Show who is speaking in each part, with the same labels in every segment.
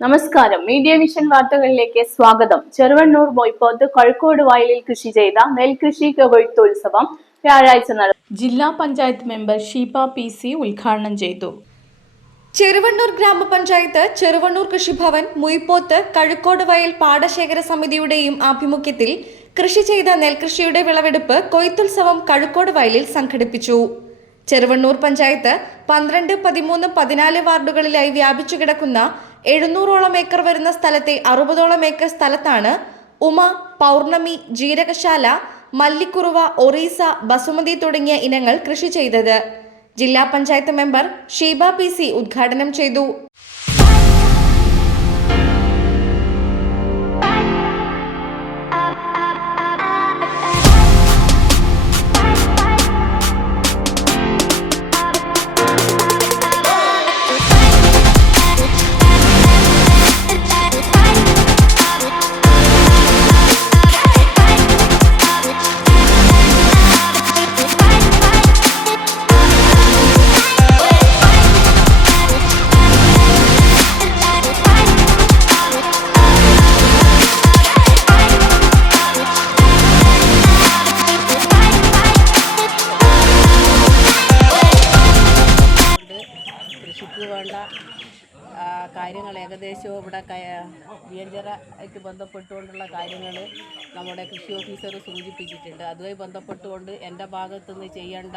Speaker 1: നമസ്കാരം. Media vision വാർത്തകളിലേക്ക് സ്വാഗതം. ചെറുവണ്ണൂർ ബോയ്പോത്ത് കഴക്കോട് വയലിൽ കൃഷി ചെയ്ത നെൽകൃഷി കൊയ്ത്തുത്സവം വ്യാഴാഴ്ച നടന്നു ജില്ലാ panchayat member Sheeba P C ഉദ്ഘാടനം ചെയ്തു.
Speaker 2: ചെറുവണ്ണൂർ ഗ്രാമപഞ്ചായത്ത് ചെറുവണ്ണൂർ കൃഷിഭവൻ മുയ്പോത്ത് കഴുക്കോട് വയൽ പാടശേഖര സമിതിയുടെയും ആഭിമുഖ്യത്തിൽ കൃഷി ചെയ്ത നെൽകൃഷിയുടെ വിളവെടുപ്പ് കൊയ്ത്തുത്സവം കഴുക്കോട് വയലിൽ സംഘടിപ്പിച്ചു. ചെറുവണ്ണൂർ പഞ്ചായത്ത് പന്ത്രണ്ട് പതിമൂന്ന് പതിനാല് വാർഡുകളിലായി വ്യാപിച്ചു കിടക്കുന്ന എഴുന്നൂറോളം ഏക്കർ വരുന്ന സ്ഥലത്തെ അറുപതോളം ഏക്കർ സ്ഥലത്താണ് ഉമ പൗർണമി ജീരകശാല മല്ലിക്കുറുവ ഒറീസ ബസുമതി തുടങ്ങിയ ഇനങ്ങൾ കൃഷി ചെയ്തത്. ജില്ലാ panchayat member Sheeba P C ഉദ്ഘാടനം ചെയ്തു.
Speaker 3: വേണ്ട കാര്യങ്ങൾ ഏകദേശവും ഇവിടെ ആയിട്ട് ബന്ധപ്പെട്ടുകൊണ്ടുള്ള കാര്യങ്ങൾ നമ്മുടെ കൃഷി ഓഫീസർ സൂചിപ്പിച്ചിട്ടുണ്ട്. അതുമായി ബന്ധപ്പെട്ടുകൊണ്ട് എന്റെ ഭാഗത്തുനിന്ന് ചെയ്യേണ്ട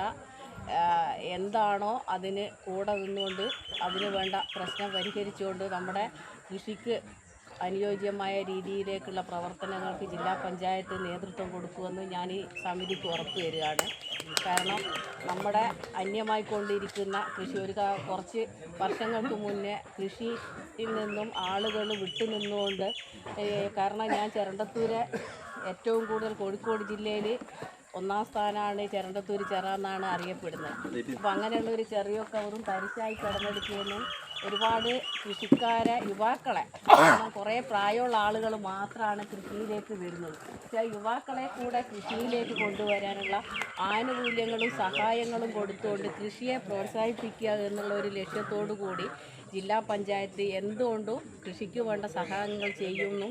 Speaker 3: എന്താണോ അതിന് കൂടെ നിന്നുകൊണ്ട് അതിന് വേണ്ട പ്രശ്നം പരിഹരിച്ചുകൊണ്ട് നമ്മുടെ കൃഷിക്ക് അനുയോജ്യമായ രീതിയിലേക്കുള്ള പ്രവർത്തനങ്ങൾക്ക് ജില്ലാ പഞ്ചായത്ത് നേതൃത്വം കൊടുക്കുമെന്ന് ഞാൻ ഈ സമിതിക്ക് ഉറപ്പ് തരികയാണ്. കാരണം നമ്മുടെ അന്യമായിക്കൊണ്ടിരിക്കുന്ന കൃഷി ഒരു കുറച്ച് വർഷങ്ങൾക്ക് മുന്നേ കൃഷിയിൽ നിന്നും ആളുകൾ വിട്ടുനിന്നുകൊണ്ട് കാരണം ഞാൻ ചിരണ്ടത്തൂരെ ഏറ്റവും കൂടുതൽ കോഴിക്കോട് ജില്ലയിൽ ഒന്നാം സ്ഥാനമാണ് ചിരണ്ടത്തൂര് ചിറ എന്നാണ് അറിയപ്പെടുന്നത്. അപ്പോൾ അങ്ങനെയുള്ള ഒരു ചെറിയ കവറും തരിശായി കിടന്നെടുക്കുകയെന്നും ഒരുപാട് കൃഷിക്കാരെ യുവാക്കളെ കുറേ പ്രായമുള്ള ആളുകൾ മാത്രമാണ് കൃഷിയിലേക്ക് വരുന്നത് പക്ഷേ യുവാക്കളെ കൂടെ കൃഷിയിലേക്ക് കൊണ്ടുവരാനുള്ള ആനുകൂല്യങ്ങളും സഹായങ്ങളും കൊടുത്തുകൊണ്ട് കൃഷിയെ പ്രോത്സാഹിപ്പിക്കുക എന്നുള്ള ഒരു ലക്ഷ്യത്തോടു കൂടി ജില്ലാ പഞ്ചായത്ത് എന്തുകൊണ്ടും കൃഷിക്ക് വേണ്ട സഹായങ്ങൾ ചെയ്യുന്നു.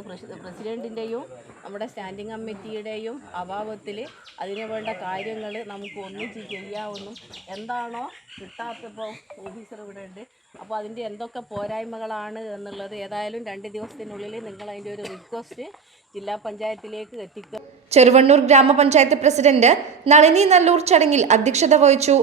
Speaker 3: പ്രസി- പ്രസിഡന്റിന്റെയും നമ്മുടെ സ്റ്റാൻഡിംഗ് കമ്മിറ്റിയുടെയും അഭാവത്തിൽ അതിന് വേണ്ട കാര്യങ്ങൾ നമുക്ക് ഒന്നിച്ച് ചെയ്യാവുന്നും. എന്താണോ കിട്ടാത്തപ്പോൾ ഓഫീസർ ഇവിടെ ഉണ്ട്. അപ്പോൾ അതിന്റെ എന്തൊക്കെ പോരായ്മകളാണ് എന്നുള്ളത് ഏതായാലും രണ്ട് ദിവസത്തിനുള്ളിൽ നിങ്ങൾ അതിന്റെ ഒരു റിക്വസ്റ്റ് ജില്ലാ പഞ്ചായത്തിലേക്ക് എത്തിക്കുക
Speaker 2: ചെറുവണ്ണൂർ ഗ്രാമപഞ്ചായത്ത് പ്രസിഡന്റ് നളിനി നല്ലൂർ ചടങ്ങിൽ അധ്യക്ഷത വഹിച്ചു.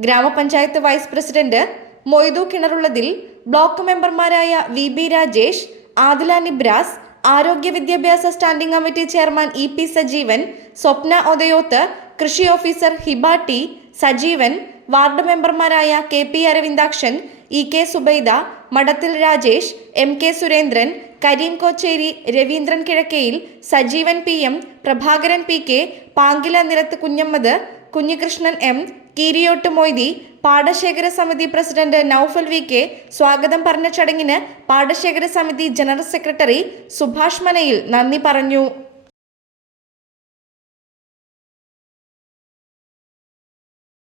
Speaker 2: ഗ്രാമപഞ്ചായത്ത് vice president Moythu Kinarullathil block മെമ്പർമാരായ വി ബി രാജേഷ് ആദില നിബ്രാസ് ആരോഗ്യ വിദ്യാഭ്യാസ standing committee chairman E P Sajeevan Swapna Othayoth കൃഷി officer Hiba T Sajeevan ward മെമ്പർമാരായ K P Aravindakshan E K Subaida Madathil Rajesh M K Surendran Kareem Kocheri Raveendran Kizhakkayil Sajeevan P M Prabhakaran P K Pankila നിരത്ത് Kunhammad Kunhikrishnan M Keeriyot Moythi പാടശേഖര സമിതി president Noufal V K സ്വാഗതം പറഞ്ഞ ചടങ്ങിന് പാടശേഖര സമിതി general secretary Subhash മനയിൽ നന്ദി പറഞ്ഞു.